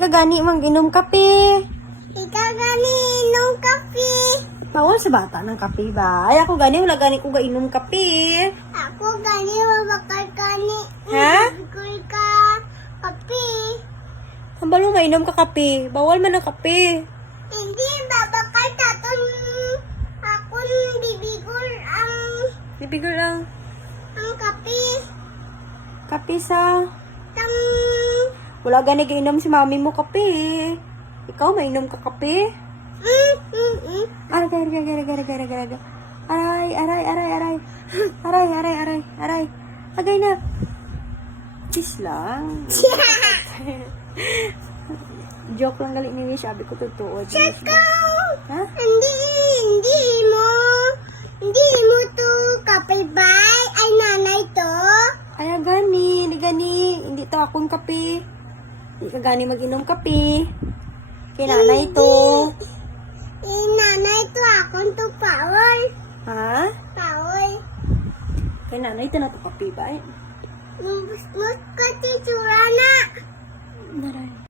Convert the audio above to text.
Gani mang inom kape. Ikaw gani inom kape. Bawal sa bata ng kape ba? Ay, ako gani, wala gani ko inom kape. Ako gani mabakal gani. Ha? Bigol ka kape. Hambalo mainom ka kape. Bawal man ang kape. Hindi babakal taton. Ako bibigol Bibigol lang. ang kape. Kape sa... Tang Wala gani inom si mami mo kape. Ikaw, mainom ka kape? Aray. Agay na. Peace lang. Joke lang galing ni Wish. Sabi ko totoo. Ha? Hindi mo to kape bay. Ay nanay to. Kaya gani. Hindi to akong kape. Hindi ka gani mag-inom kape. Kay nanay to. Nanay to akong to power. Ha? Power. Kay nanay to na to kape ba? Mus ka titsura na. Naray.